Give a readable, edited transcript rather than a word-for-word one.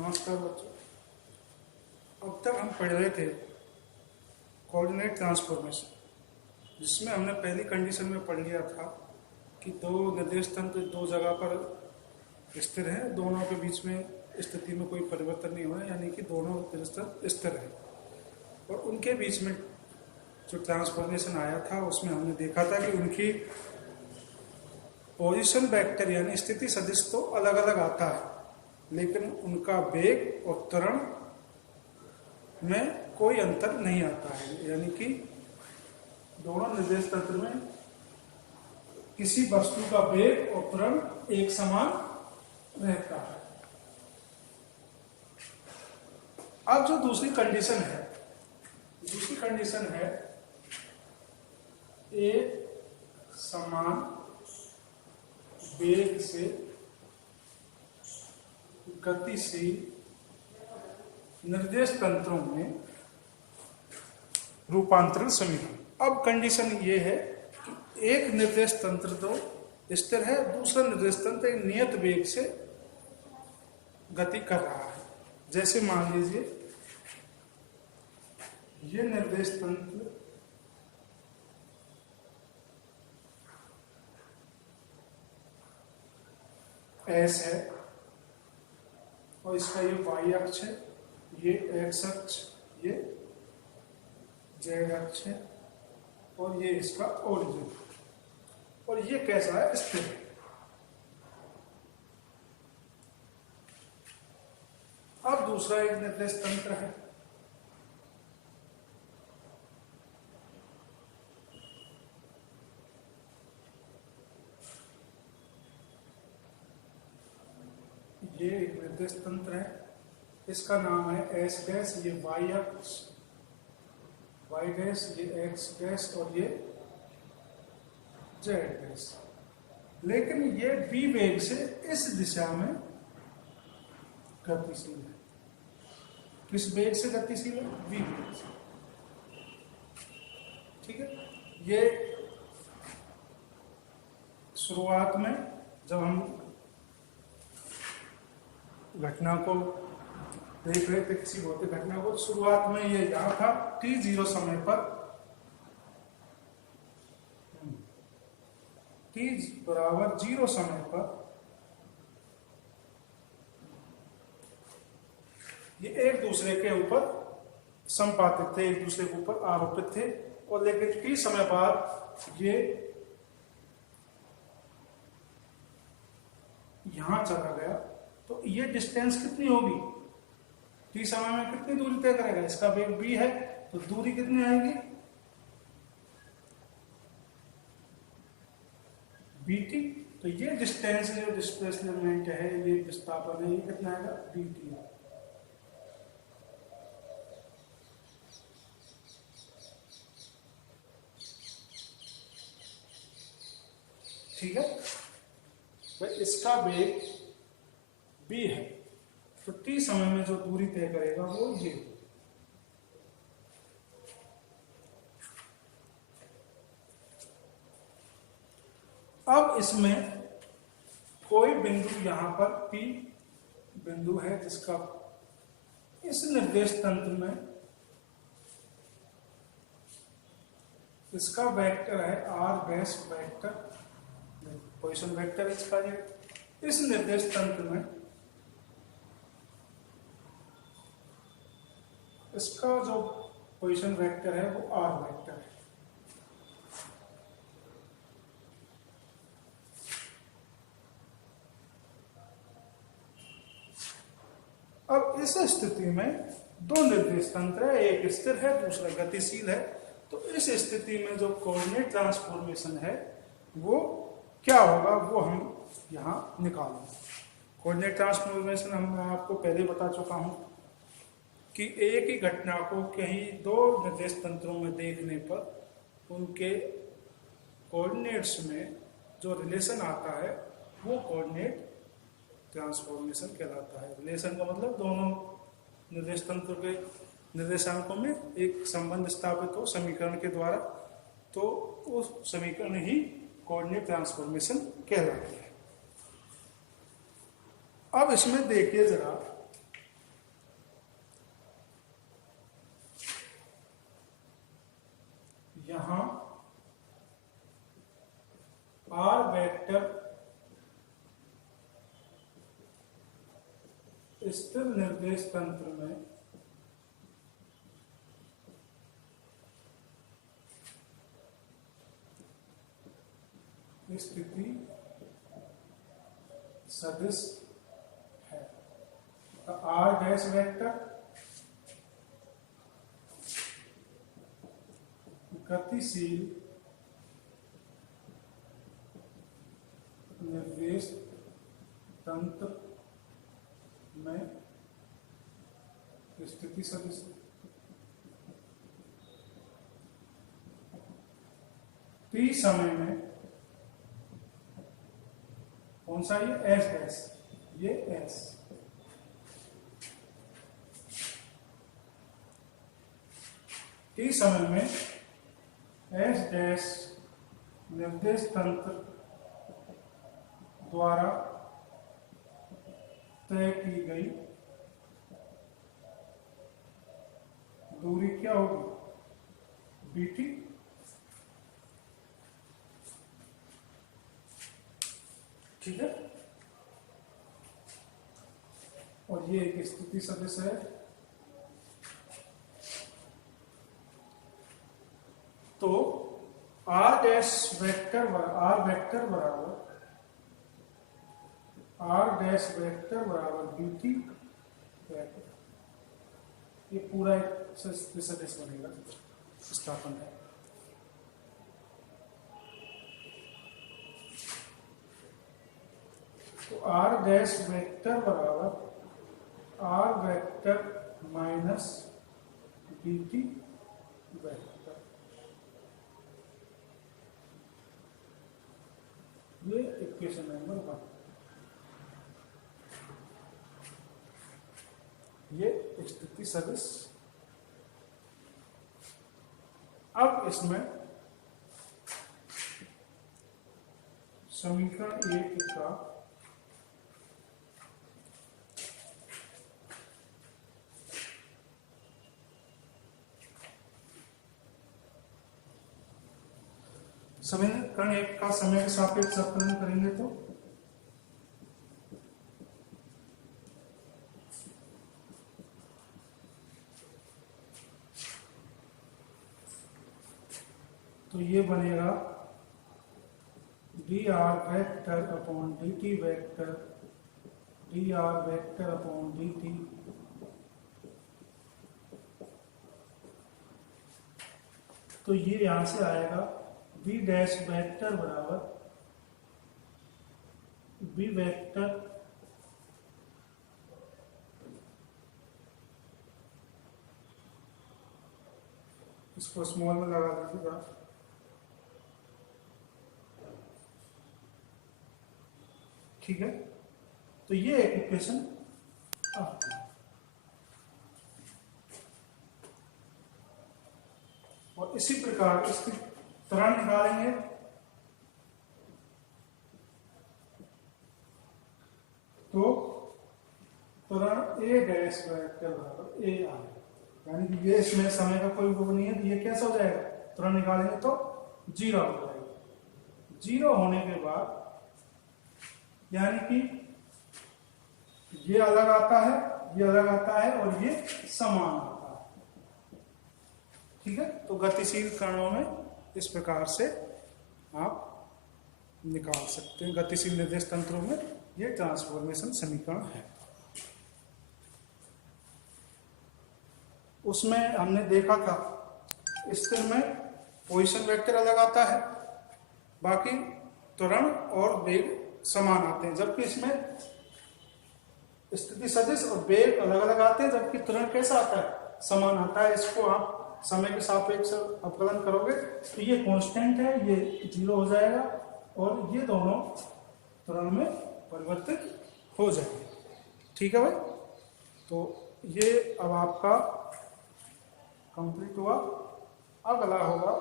नमस्कार बच्चों। अब तक हम पढ़ रहे थे कोऑर्डिनेट ट्रांसफॉर्मेशन, जिसमें हमने पहली कंडीशन में पढ़ लिया था कि दो निर्देश तंत्र दो जगह पर स्थिर हैं, दोनों के बीच में स्थिति में कोई परिवर्तन नहीं हुआ, यानी कि दोनों निर्देश तंत्र स्थिर हैं। और उनके बीच में जो ट्रांसफॉर्मेशन आया था उसमें हमने देखा था कि उनकी पोजीशन वेक्टर यानी स्थिति सदिश तो अलग अलग आता है, लेकिन उनका वेग और त्वरण में कोई अंतर नहीं आता है, यानी कि दोनों निर्देश तंत्र में किसी वस्तु का वेग और त्वरण एक समान रहता है। अब जो दूसरी कंडीशन है एक समान वेग से गतिशील निर्देश तंत्रों में रूपांतरण समीकरण। अब कंडीशन ये है कि एक निर्देश तंत्र तो स्थिर है, दूसरा निर्देश तंत्र एक नियत वेग से गति कर रहा है। जैसे मान लीजिए ये निर्देश तंत्र S है और इसका ये y अक्ष है, ये x अक्ष, ये z अक्ष है और ये इसका ओरिजिन, और ये कैसा है? स्थिर है। अब दूसरा एक निर्देश तंत्र है, ये एक निर्देश तंत्र है, इसका नाम है S डैश, ये y अक्ष, y डैश, ये x डैश और ये z डैश। लेकिन ये v वेग से इस दिशा में गतिशील है। किस वेग से गतिशील है? v वेग से। ठीक है, ये शुरुआत में जब हम घटना को देख रहे थे, किसी भौतिक घटना को, शुरुआत में ये यहाँ था t0 समय पर, t बराबर 0 समय पर ये एक दूसरे के ऊपर संपातित थे, एक दूसरे के ऊपर आरोपित थे। और लेकिन t समय बाद ये यहां चला गया, तो ये डिस्टेंस कितनी होगी? t समय में कितनी दूरी तय करेगा? इसका वेग v है, तो दूरी कितनी आएगी? bt। तो ये डिस्टेंस, जो डिस्प्लेसमेंट है, ये विस्थापन है, ये कितना आएगा? bt। ठीक है, भाई इसका वेग v है, तो t समय में जो दूरी तय करेगा वो ये। अब इसमें कोई बिंदु यहां पर P बिंदु है, जिसका इस निर्देश तंत्र में इसका वेक्टर है r dash vector, position vector इसका है। इस निर्देश तंत्र में इसका जो पोजीशन वेक्टर है वो r वेक्टर है। अब इस स्थिति में दो निर्देश तंत्र है, एक स्थिर है, दूसरा गतिशील है। तो इस स्थिति में जो कोऑर्डिनेट ट्रांसफॉर्मेशन है वो क्या होगा, वो हम यहाँ निकालेंगे। कोऑर्डिनेट ट्रांसफॉर्मेशन मैं आपको पहले बता चुका हूँ कि एक ही घटना को कहीं दो निर्देश तंत्रों में देखने पर उनके कोऑर्डिनेट्स में जो रिलेशन आता है वो कोऑर्डिनेट ट्रांसफॉर्मेशन कहलाता है। रिलेशन का मतलब दोनों निर्देश तंत्रों के निर्देशांकों में एक संबंध स्थापित हो समीकरण के द्वारा, तो उस समीकरण ही कोऑर्डिनेट ट्रांसफॉर्मेशन कहलाती है। अब इसमें देखिए जरा स्थिर निर्देश तंत्र में स्थिति सदिश है। तो आर डैश वेक्टर गतिशील निर्देश तंत्र में स्थिति सदिश टी समय में कौन सा ये एस डैश, ये एस टी समय में एस डैश निर्देश तंत्र द्वारा तय की गई दूरी क्या होगी, बीटी। ठीक है, और ये एक स्थिति सदिश है। तो आर डैश वेक्टर बराबर आर डैश वेक्टर बराबर बीटी वेक्टर, ये पूरा एक सदिश बनेगा स्थापन है। तो आर डैश वेक्टर बराबर r vector minus bt vector, ये इक्वेशन नंबर 1। ये स्थिति सदिश। अब इसमें समीकरण 1 का समीकरण 1 का समय के सापेक्ष अवकलन करेंगे तो ये बनेगा D R vector upon D T vector, D R vector upon D T तो ये यहां से आएगा बी डैश वेक्टर बराबर बी वेक्टर इसको स्मॉल में लगा दीजिएगा, ठीक है। तो ये एक इक्वेशन आती है। और इसी प्रकार इसकी त्वरण निकालेंगे तो त्वरण ए डैश वेक्टर बराबर ए आएगा, यानी कि ये इसमें समय का कोई वो नहीं है, तो ये कैसा हो जाएगा, त्वरण निकालेंगे तो 0 हो जाएगा। 0 होने के बाद यानी कि ये अलग आता है, ये अलग आता है और ये समान आता है, ठीक है। तो गतिशील कणों में इस प्रकार से आप निकाल सकते हैं, गतिशील निर्देश तंत्रों में ये ट्रांसफॉर्मेशन समीकरण है। उसमें हमने देखा था स्थिर में पोजीशन वेक्टर अलग आता है, बाकी त्वरण और वेग समान आते हैं, जबकि इसमें स्थिति सदिश और वेग अलग अलग आते हैं, जबकि त्वरण कैसा आता है, समान आता है। इसको आप समय के सापेक्ष अवकलन करोगे तो ये कांस्टेंट है, ये 0 हो जाएगा और ये दोनों त्वरण में परिवर्तित हो जाएंगे, ठीक है भाई। तो ये अब आपका कंप्लीट हुआ। अगला होगा